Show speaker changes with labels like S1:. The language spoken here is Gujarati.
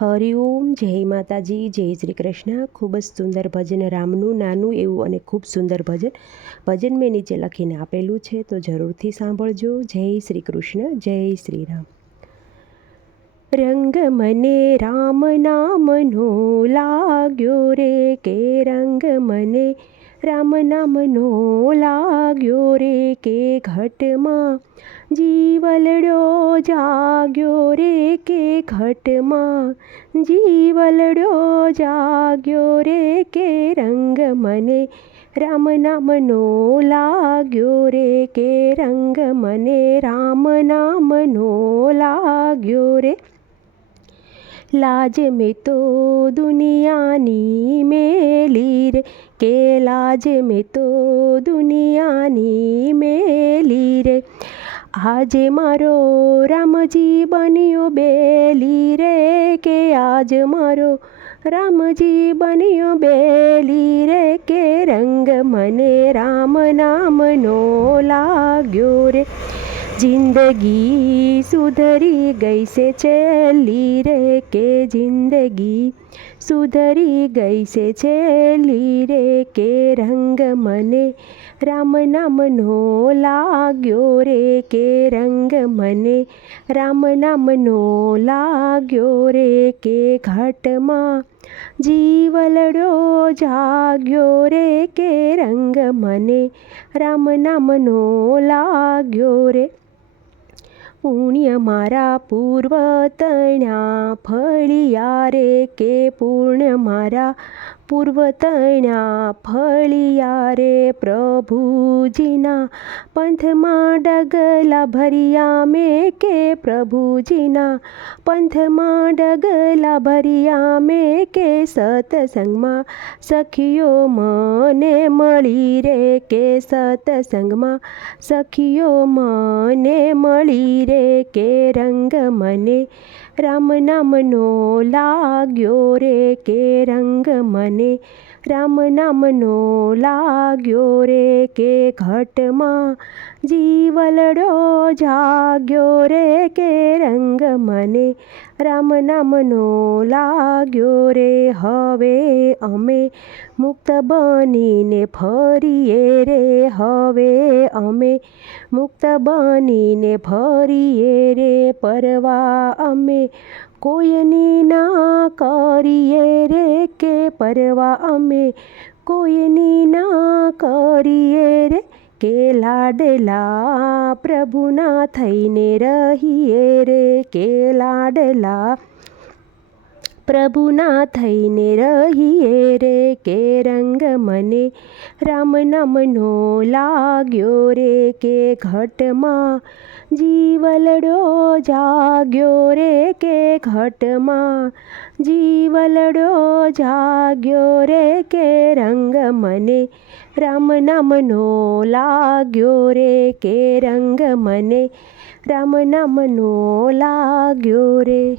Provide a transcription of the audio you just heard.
S1: હરિઓમ જય માતાજી, જય શ્રી કૃષ્ણ. ખૂબ જ સુંદર ભજન, રામનું, નાનું એવું અને ખૂબ સુંદર ભજન. ભજન મેં નીચે લખીને આપેલું છે, તો જરૂરથી સાંભળજો. જય શ્રી કૃષ્ણ, જય શ્રી રામ. રંગ મને રામ નામનો લાગ્યો રે, કે રંગ મને રામ નામનો લાગ્યો રે કે ઘટમાં. જીવલડ્યો જાગ્યો રે કે ઘટમાં. જીવલડ્યો જાગ્યો રે કે રંગ મને. રામ નામનો લાગ્યો રે કે રંગ મને. રામ નામનો લાગ્યો રે. લાજ મેં તો દુનિયાની મેલી રે કે લાજ મેં તો દુનિયાની મેલી રે આજે મારો રામજી બન્યો બેલી રે કે આજ મારો રામજી બન્યો બેલી રે કે રંગ મને રામ નામનો લાગ્યો રે જિંદગી સુધરી ગઈ છે છેલ્લી રે કે જિંદગી સુધરી ગઈ છે છેલ્લી રે કે રંગ મને રામ નામનો લાગ્યો રે કે રંગ મને રામ નામનો લાગ્યો રે કે ઘાટમાં જીવલડો જાગ્યો રે કે રંગ મને રામ નામનો લાગ્યો રે. પુણ્ય મારા પૂર્વ તણ્યા ફળિયા રે કે પૂર્ણ મારા પૂર્વ તણ્યા ફળિયા રે પ્રભુજીના પંથમાં ડગલા ભરિયા મેં કે પ્રભુજીના પંથમાં ડગલા ભરિયા મેં કે સત્સંગમાં સખીઓ મને મળી રે કે સત્સંગમાં સખીઓ મને મળી રે કે રંગ મને રામ નામનો લાગ્યો રે કે રંગ મને? રામ નામનો લાગ્યો રે કે ઘટમાં જીવલડો જાગ્યો રે કે રંગ મને? રામ નામનો લાગ્યો રે, હવે અમે મુક્ત બનીને ફરીએ રે, હવે અમે મુક્ત બનીને ફરીએ રે પરવા. અમે કોઈની ના કરીએ રે કે પરવા. અમે કોઈની ના કરીએ રે કે લાડલા. પ્રભુના થઈને રહીએ રે કે લાડલા. પ્રભુના થઈને રહીએ રે કે રંગ મને રામ નામનો લાગ્યો રે કે ઘટમાં. જીવલડો જાગ્યો રે કે ઘટમાં. જીવલડો જાગ્યો રે કે રંગ મને. રામ નામનો લાગ્યો રે કે રંગ મને. રામ નામનો લાગ્યો રે.